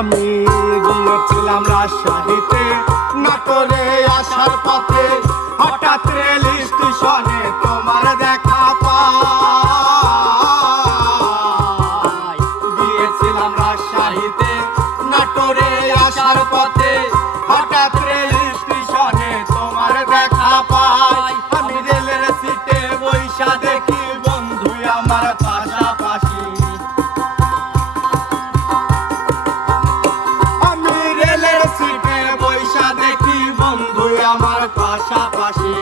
আমি গিয়েছিলাম রাজশাহীতে, নাটোরে আসার পথে হঠাৎ রেল স্টেশনে তোমার দেখা পাই। গিয়েছিলাম রাজশাহীতে, নাটোরে আসার পথে হঠাৎ রেল স্টেশনে তোমার দেখা পাই। আমি রেলের সিটে বইসা দেখি বন্ধু আমার পাশাপাশি। আমি রেলের সিটে বইসা দেখি বন্ধু আমার পাশাপাশি।